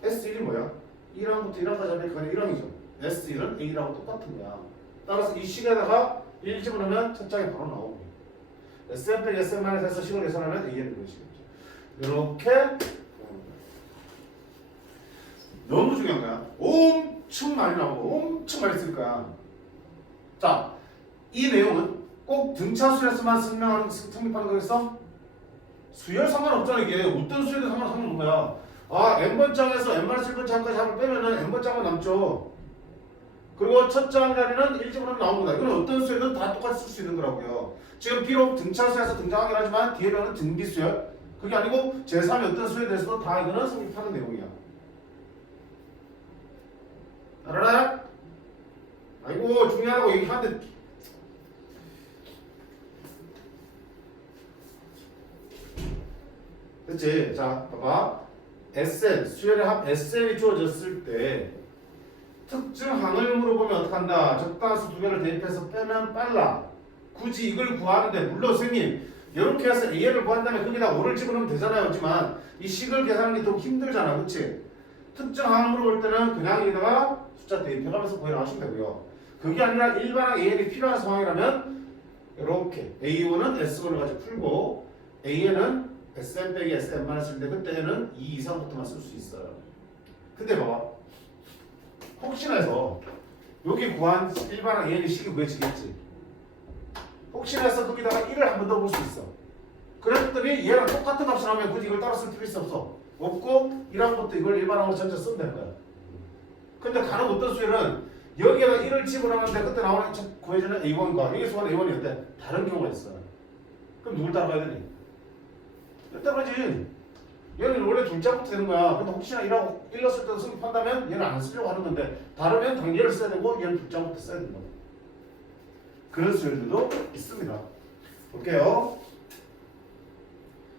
S1이 뭐야? 1항부터 1항까지 하면 그건 1항이죠. S1은 A라고 똑같은 거야. 따라서 이 식에다가 1 집어넣으면 첫 장이 바로 나오고 SM 빼기 SM-에서 해서 식을 계산하면 AN이 되시겠죠. 이렇게 너무 중요한 거야. 엄청 많이 나오고 엄청 많이 쓸 거야. 자, 이 내용은 꼭 등차수에서만 성립하는 거겠어? 수열 상관없잖아. 이게 어떤 수열도 상관없는 거야. 아, n번장에서 n-1번장까지 합을 빼면은 n번장은 남죠. 그리고 첫 장 자리는 1집으로 나온 거다. 이건 어떤 수열이든 다 똑같이 쓸 수 있는 거라고요. 지금 비록 등차수에서 등장하긴 하지만 뒤에 배우는 등비수열. 그게 아니고 제3의 어떤 수열에 대해서도 다 이거는 성립하는 내용이야. 알아라? 아이고 중요하다고 얘기하는데 됐지? 자 봐봐. SN, 수열의 합 SN이 주어졌을 때 특정 항을 물어보면 어떡한다? 적당수 두 개를 대입해서 빼면 빨라. 굳이 이걸 구하는데 물론 선생님 이렇게 해서 A를 구한 다음에 거기다 5를 집어넣으면 되잖아요. 하지만 이 식을 계산하는 게 좀 힘들잖아. 그치? 특정 항을 물어볼 때는 그냥 여기다가 숫자 대입해가면서 구해나가시면 되고요. 그게 아니라 일반항 AN이 필요한 상황이라면 이렇게 A1은 S1을 가지고 풀고 AN은 SM 빼기 SM만 쓸 때 그때는 2 이상부터만 쓸 수 있어요. 근데 봐봐. 혹시나 해서 여기 구한 일반항 AN이 식이 구해지겠지. 혹시나 해서 거기다가 1을 한 번 더 볼 수 있어. 그랬더니 얘랑 똑같은 값이 나오면 굳이 이걸 따로 쓸 필요 없어. 없고 1항부터 이걸 일반항으로 전체 쓰면 되는 거야. 근데 간혹 어떤 수열은 여기에다 1을 집어넣는데 그때 나오는 구해주는 A1과 여기서 구하는 A1이 어때? 다른 경우가 있어. 그럼 누굴 따라가야 되니? 따라가지. 얘는 원래 둘째부터 되는 거야. 근데 혹시나 1하고 1 넣었을 때도 성립한다면 얘는 안 쓰려고 하는 건데 다르면 당연히 얘를 써야 되고 얘는 둘째부터 써야 된다. 그런 수열들도 있습니다. 볼게요.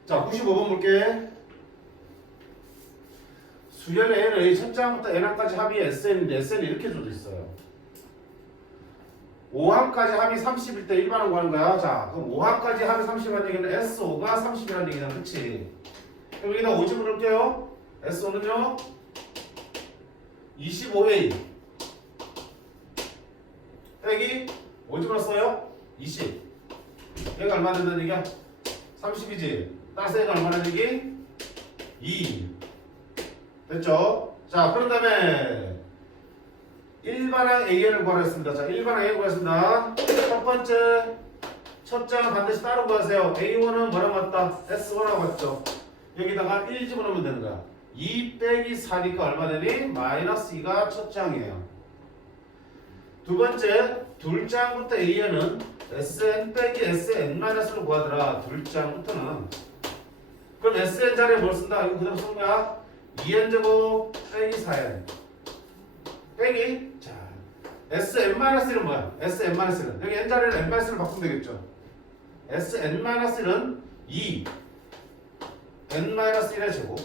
자, 95번 볼게. 수열 N의 첫 장부터 N항까지 합이 SN인데 SN이 이렇게 줘져 있어요. 5항까지 합이 30일 때 일반항 구하는 거야. 자, 그럼 5항까지 합이 30이라는 얘기는 S5가 30이라는 얘기잖아. 그치? 그럼 여기다 5 집어넣을게요. S5는요 25A 빼기 5 집어넣었어요 20. 얘가 얼마 된다는 얘기야? 30이지. 따라서 얘가 얼마나 되기? 2. 됐죠? 자, 그런 다음에 일반항 AN을 구하라 했습니다. 자, 일반항 AN 구하겠습니다. 첫 번째, 첫 장은 반드시 따로 구하세요. A1은 뭐랑 같다? S1하고 같죠? 여기다가 1 집어넣으면 되는 거야. 2 빼기 4니까 얼마 되니? 마이너스 2가 첫 장이에요. 두 번째, 둘 장부터 AN은 SN 빼기 SN-를 구하더라. 둘 장부터는. 그럼 SN 자리에 뭘 쓴다? 이거 그대로 쓴 거야. 2n제곱 빼기 4n 빼기 자 Sn-1은 뭐야? Sn-1은 여기 n자리를 n-를 바꾸면 되겠죠. Sn-1은 2 n-1의 제곱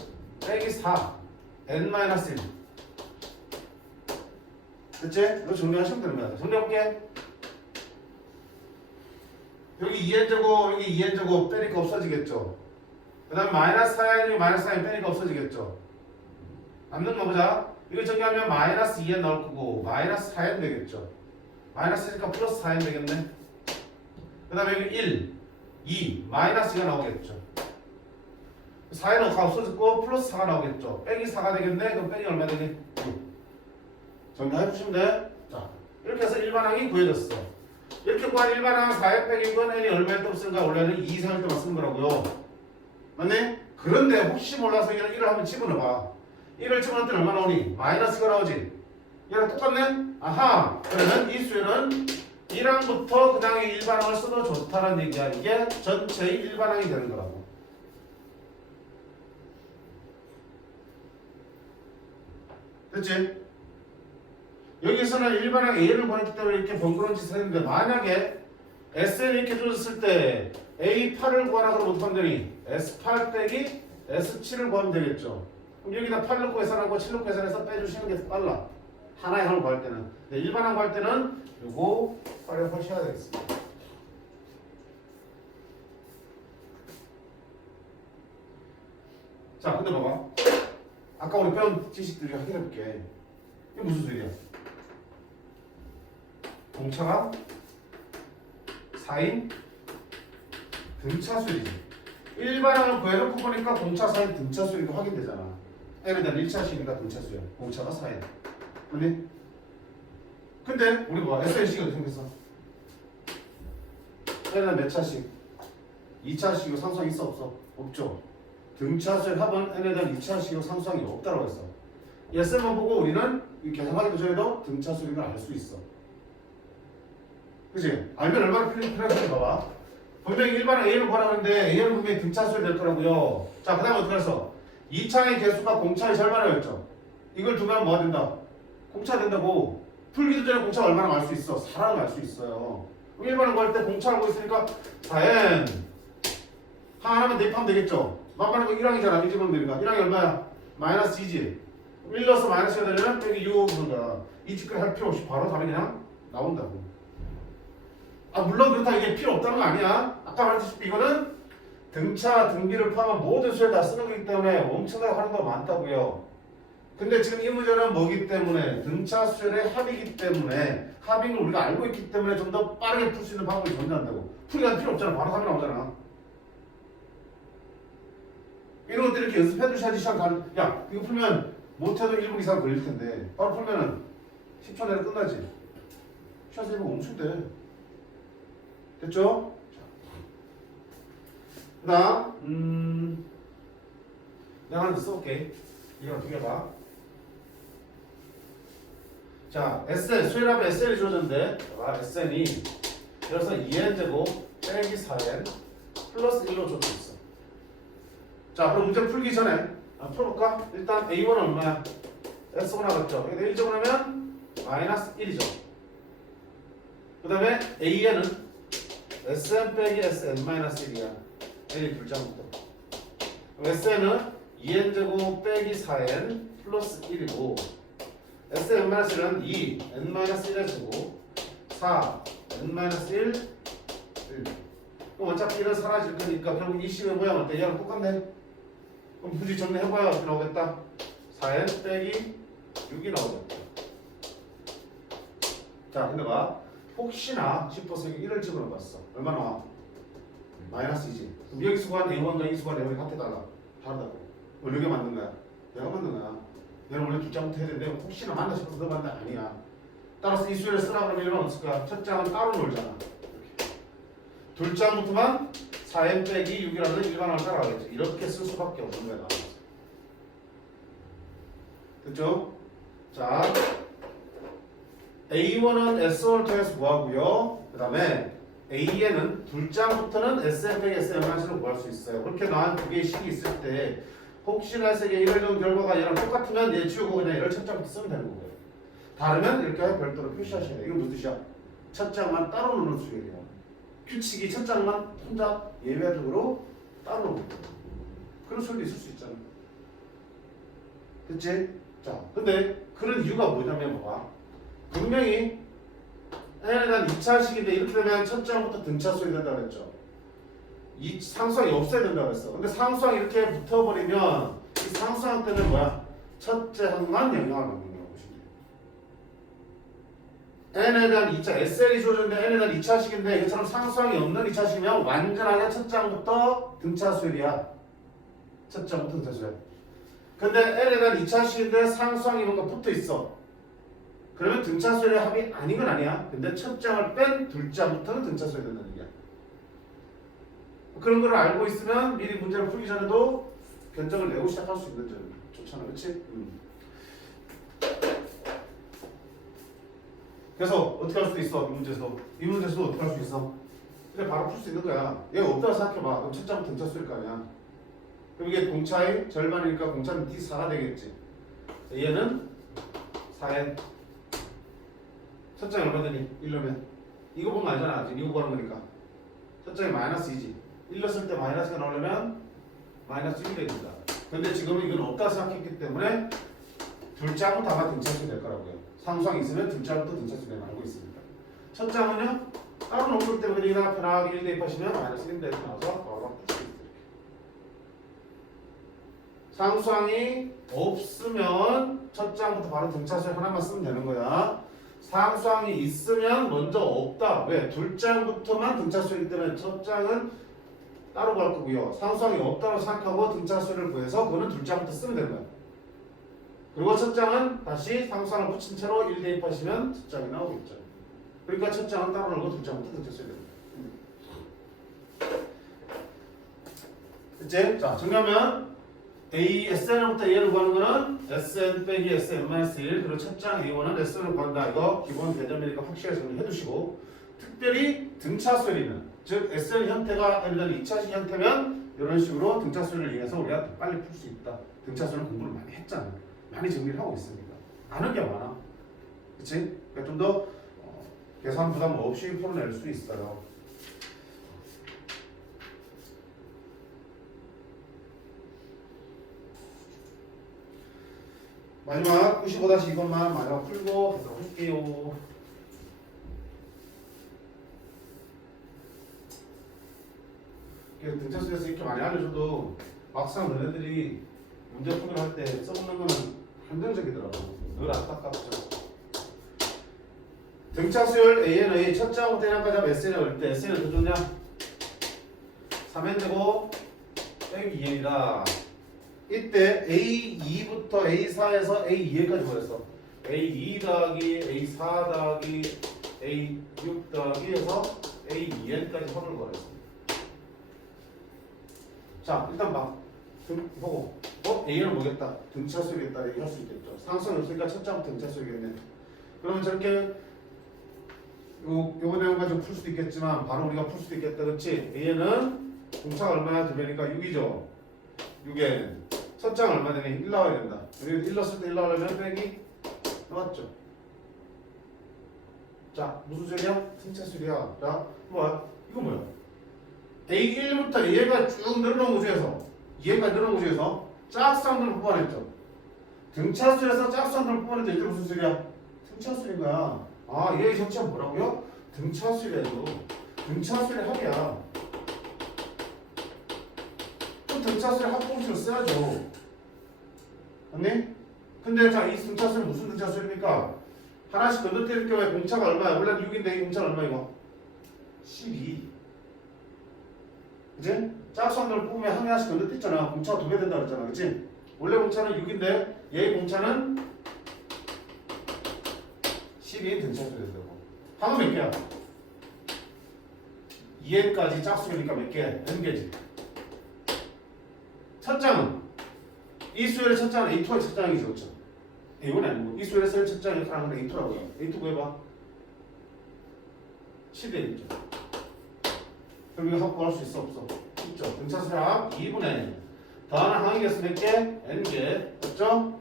빼기 4 n-1 됐지? 이거 정리하시면 되는 거야. 정리해볼게. 여기 2n제곱 여기 2n제곱 빼니까 없어지겠죠. 그 다음 마이너스 4n이 마이너스 4n 빼니까 없어지겠죠. 남는 거 보자. 이거 정리하면 마이너스 2n 나올 거고 마이너스 4n 되겠죠. 마이너스니까 플러스 4n 되겠네. 그 다음에 여기 1, 2, 마이너스 2가 나오겠죠. 4n은 없어졌고 플러스 4가 나오겠죠. 빼기 4가 되겠네. 그럼 빼기 얼마 되니? 6. 정리해 주시면 돼. 자, 이렇게 해서 일반항이 구해졌어. 이렇게 구한 일반항 4n 빼기 6은 n이 얼마일 때 쓰는가? 원래는 2 이상일 때만 쓰는 거라고요. 맞네? 그런데 혹시 몰라서 얘는 1을 한번 집어넣어봐. 1을 집어넣을 때는 얼마 나오니? 마이너스가 나오지. 얘랑 똑같네? 아하! 그러면 이 수열은 1항부터 그냥 일반항을 써도 좋다는 얘기야. 이게 전체의 일반항이 되는 거라고. 됐지? 여기서는 일반항 A를 구했기 때문에 이렇게 번거로운 짓을 했는데 만약에 SN이 이렇게 줘졌을 때 A8을 구하라 그러면 어떻게 하면 되니? S8 빼기 S7을 구하면 되겠죠. 그럼 여기다 8 넣고 계산하고 7 넣고 계산해서 빼주시는 게 더 빨라. 하나의 항을 구할 때는. 네, 일반항 구할 때는 요거 활용하셔야 되겠습니다. 자, 근데 봐봐. 아까 우리 배운 지식들 좀 확인해볼게. 이게 무슨 소리야? 공차가 4인 등차수이지. 일반항을 구해놓고 보니까 공차 4인 등차수인 거 확인되잖아. n에 대한 1차식이니까 등차수야. 공차가 4인. 맞니? 근데 우리 뭐 SN식이 어떻게 생겼어? n에 대한 몇 차식? 2차식이고 상수항 있어 없어? 없죠. 등차수의 합은 n에 대한 2차식이고 상수항이 없다고 했어. SN만 보고 우리는 이 계산하기도 전에도 등차수인 걸 알 수 있어. 그치? 알면 얼마나 편한지 봐봐. 분명히 일반은 A를 구하라고 했는데 A는 분명히 등차수에 될 거라고요. 자, 그 다음에 어떻게 해서 2차의 개수가 공차의 절반이었죠. 이걸 두면 뭐가 된다? 공차 된다고. 풀기도 전에 공차가 얼마나 알 수 있어? 4라고 알 수 있어요. 일반은 구할 때 공차 알고 있으니까 4n 하나만 대입하면 되겠죠. 만만한 거 1항이잖아. 이 집으면 되니까 1항이 얼마야? 마이너스 2지. 1 넣어서 마이너스가 되려면 여기 6 부는 거야. 이 짓거리 할 필요 없이 바로 답이 그냥 나온다고. 아 물론 그렇다 이게 필요 없다는 거 아니야. 아까 말했듯이 이거는 등차, 등비를 포함한 모든 수에 다 쓰는 거기 때문에 엄청나게 활용도가 많다고요. 근데 지금 이 문제는 뭐기 때문에 등차 수열의 합이기 때문에 합인 걸 우리가 알고 있기 때문에 좀 더 빠르게 풀 수 있는 방법이 존재한다고. 풀이가 필요 없잖아. 바로 답이 나오잖아. 이런 것들 이렇게 연습해 두셔야지 시간 가는. 야 이거 풀면 못해도 1분 이상 걸릴 텐데 바로 풀면은 10초 내로 끝나지. 시간 세이브 엄청 돼. 됐죠? 그 다음 내가 하나 더 써볼게. 이거랑 두 개 봐. 자, SN, 수열합의 SN이 주어졌는데 SN이 그래서 2n제곱 빼기 4n 플러스 1로 주어져 있어. 자, 그럼 문제 풀기 전에 풀어볼까? 일단 A1은 얼마야? S가 나갔죠? 1제곱하면 마이너스 1이죠. 그 다음에 AN은 SN 빼기 SN 마이너스 1이야. N이 둘째부터. SN은 2n제곱 빼기 4n 플러스 1이고 Sn-1은 2, n-1의 제곱 4, n-1, 1 그럼 어차피 1은 사라질 거니까 결국 이 식의 모양 어때? 얘랑 똑같네. 그럼 굳이 정리해봐야 어떻게 나오겠다? 4n 빼기 6이 나오겠다. 자 근데 봐 혹시나 싶어서 1을 집어넣어봤어. 얼마 나와? 마이너스 2지. 그럼 여기 수관 A1과 이 수관 A1이 같아 다르다고. 누가 만든 거야? 내가 만든 거야. 얘는 원래 두 장부터 해야 되는데 혹시나 만나 싶어서 넣어봤는데 아니야. 따라서 이 수열을 쓰라 그러면 이건 어떻을 거야? 첫 장은 따로 놀잖아. 이렇게. 둘 장부터만 4n 빼기 6이라는 일반항을 따라가겠지. 이렇게 쓸 수밖에 없는 거야. 나와서. 됐죠? 자, A1은 S1을 통해서 구하고요. 그 다음에 AN은 둘 장부터는 SN 빼기 SN-을 구할 수 있어요. 그렇게 나온 두 개의 식이 있을 때 혹시나 세계 이런 결과가 얘랑 똑같으면 얘 지우고 그냥 얘를 첫 장부터 쓰면 되는 거예요. 다르면 이렇게 별도로 표시하셔야 돼요. 이건 무슨 뜻이야? 첫 장만 따로 놓는 수열이야. 규칙이 첫 장만 혼자 예외적으로 따로 놓는 거예요. 그런 수열도 있을 수 있잖아. 그치? 자, 근데 그런 이유가 뭐냐면 봐봐. 분명히 n에 대한 2차식인데 이렇게 되면 첫 장부터 등차 수열이 된다고 했죠. 이 상수항이 없어야 된다고 했어. 근데 상수항이 이렇게 붙어버리면 이 상수항 때문에 뭐야? 첫째 항만 영향을 받는 거라고 보시면 돼요. n에 대한 2차, SL이 주어졌는데 n에 대한 2차식인데 이것처럼 상수항이 없는 2차식이면 완전하게 첫 장부터 등차 수열이야. 첫 장부터 등차 수열. 근데 n에 대한 2차식인데 상수항이 뭔가 붙어 있어. 그러면 등차 수열의 합이 아닌 건 아니야. 근데 첫 장을 뺀 둘 장부터는 등차 수열이 된다는 얘기야. 그런 걸 알고 있으면 미리 문제를 풀기 전에도 견적을 내고 시작할 수 있는 점이 좋잖아, 그렇지? 그래서 어떻게 할 수도 있어, 이 문제에서도 어떻게 할 수 있어? 그냥 바로 풀 수 있는 거야. 얘가 없다고 생각해봐. 그럼 첫 장부터 등차 수일 거 아니야. 그럼 이게 공차의 절반이니까 공차는 D4가 되겠지. 얘는 4n. 첫 장이 얼마 되니? 1로면 이거 보면 알잖아. 지금 이거 구하는 거니까. 첫 장이 마이너스 2지. 1 넣었을 때 마이너스가 나오려면 마이너스 1이 됩니다. 근데 지금은 이건 없다 생각했기 때문에 둘 장부터 아마 등차수가 될 거라고요. 상수항이 있으면 둘 장부터 등차수가 알고 있습니다. 첫 장은요 따로 놓기 때문에 여기다가 편하게 1 대입하시면 마이너스 1 대입 나와서 바로 풀 수 있어요. 상수항이 없으면 첫 장부터 바로 등차수 하나만 쓰면 되는 거야. 상수항이 있으면 먼저 없다. 왜? 둘 장부터만 등차수이기 때문에 첫 장은 따로 구할 거고요. 상수항이 없다고 생각하고 등차수를 구해서 그거는 둘 장부터 쓰면 되는 거예요. 그리고 첫 장은 다시 상수항을 붙인 채로 1 대입하시면 첫 장이 나오겠죠. 그러니까 첫 장은 따로 놓고 둘 장부터 등차수를 됩니다. 이제 자 정리하면 A, SN으로부터 A를 구하는 거는 SN 빼기 SN-1 그리고 첫 장 A1은 SN을 구한다. 이거 기본 개념이니까 확실하게 정리해 두시고 특별히 등차 수열이는 즉 SN 형태가 N이라는 2차식 형태면 이런 식으로 등차 수열을 이용해서 우리가 빨리 풀 수 있다. 등차 수열은 공부를 많이 했잖아. 많이 정리를 하고 있습니다. 아는 게 많아. 그치? 그러니까 좀 더 계산 부담 없이 풀어낼 수 있어요. 마지막 95-2번만 마지막 풀고 계속 할게요. 등차수에서 이렇게 많이 알려줘도 막상 너네들이 문제 풀이를 할 때 써먹는 거는 한정적이더라고. 늘 안타깝죠. 등차수열 AN의 첫째 항부터 n항까지 하면 SN을 그릴 때 SN은 더 좋냐? 3n제곱 빼기 2n이다. 이때 A2부터 A4에서 A2까지 보냈어. A2 더하기 A4 더하기 A6 더하기 해서 A2n까지 합을 거렸어. 자, 일단 봐. 보고 A를 보겠다. 등차수이겠다 얘기할 수 있겠죠. 상수는 없으니까 첫 장부터 등차수이겠네. 그러면 저렇게 요거 내용 가지고 풀 수도 있겠지만 바로 우리가 풀 수도 있겠다. 그렇지? A는 공차가 얼마야? 2배니까 6이죠. 6에 첫 장 얼마 되니? 1 나와야 된다. 여기 1 넣었을 때 1 나오려면 빼기 나왔죠. 자, 무슨 소리야? 등차수야. 자, 뭐야? 이거 뭐야? A1부터 얘가 쭉 늘어놓은 구조에서 얘가 늘어놓은 구조에서 짝수항들을 뽑아냈죠. 등차수에서 짝수항들을 뽑아냈죠. 이게 무슨 소리야? 등차수인 거야. 아, 얘의 정체가 뭐라고요? 등차수래도 등차수의 합이야. 또 등차수의 합공식을 써야죠. 맞니? 근데 자, 이 등차수는 무슨 등차수입니까? 하나씩 건너뛸 경우에 공차가 얼마야? 원래는 6인데 이 공차는 얼마 이거? 12. 그치? 짝수항들을 뽑으면 한 개씩 건너뛰잖아. 공차가 2배 된다 그랬잖아. 그치? 원래 공차는 6인데 얘의 공차는 12인 등차수가 된다고. 항은 몇 개야? 2n까지 짝수니까 몇 개? n개지. 첫 장은 이 수열의 첫 장은 A2의 첫 장이죠. 그렇죠? A1이 아니고 이 수열의 첫 장이 이렇게 하는 건 A2라고요. A2 구해봐. 10에 있죠. 그럼 이거 확 구할 수 있어 없어? 있죠. 등차수의 합 2분의 n. 더하는 항이겠어 몇 개? n개. 맞죠?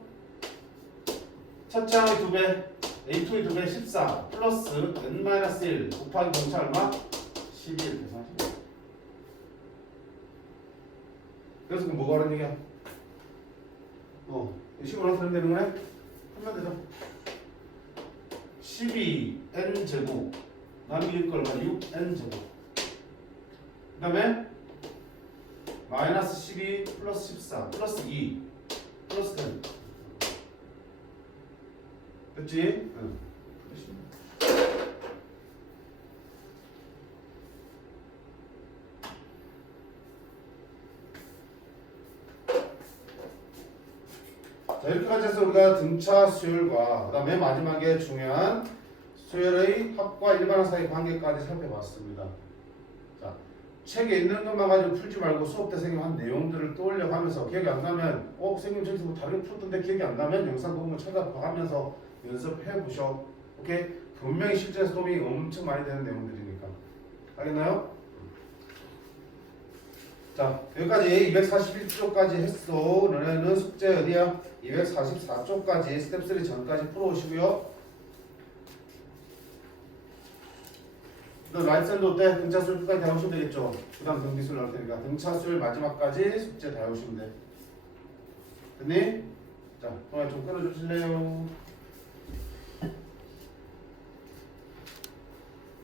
첫 장이 2배. A2의 2배 14 플러스 n-1 곱하기 공차 얼마? 11 계산하시면. 그래서 그 뭐가 하는 얘기야? 식으로 하면 되는 거네? 하면 되죠. 12n 제곱 남길 걸 6n 제곱 그 다음에 마이너스 12 플러스 14 플러스 2 플러스 10 됐지? 응. 자, 이렇게까지 해서 우리가 등차 수열과 그 다음에 마지막에 중요한 수열의 합과 일반항 사이 관계까지 살펴봤습니다. 자, 책에 있는 것만 가지고 풀지 말고 수업 때 생각한 내용들을 떠올려 가면서 기억이 안 나면 선생님 저기서 뭐 다르게 풀었던데 기억이 안 나면 영상 보면 찾아가면서 연습해 보셔. 오케이? 분명히 실제에서 도움이 엄청 많이 되는 내용들이니까. 알겠나요? 자, 여기까지 241쪽까지 했어. 너네는 숙제 어디야? 244쪽까지 스텝 3 전까지 풀어오시고요. 너 라이트 샌드 어때? 등차수열 끝까지 다 오시면 되겠죠? 그 다음 등비수열 나올 테니까 등차수열 마지막까지 숙제 다 오시면 돼. 됐니? 자, 좀 끊어주실래요?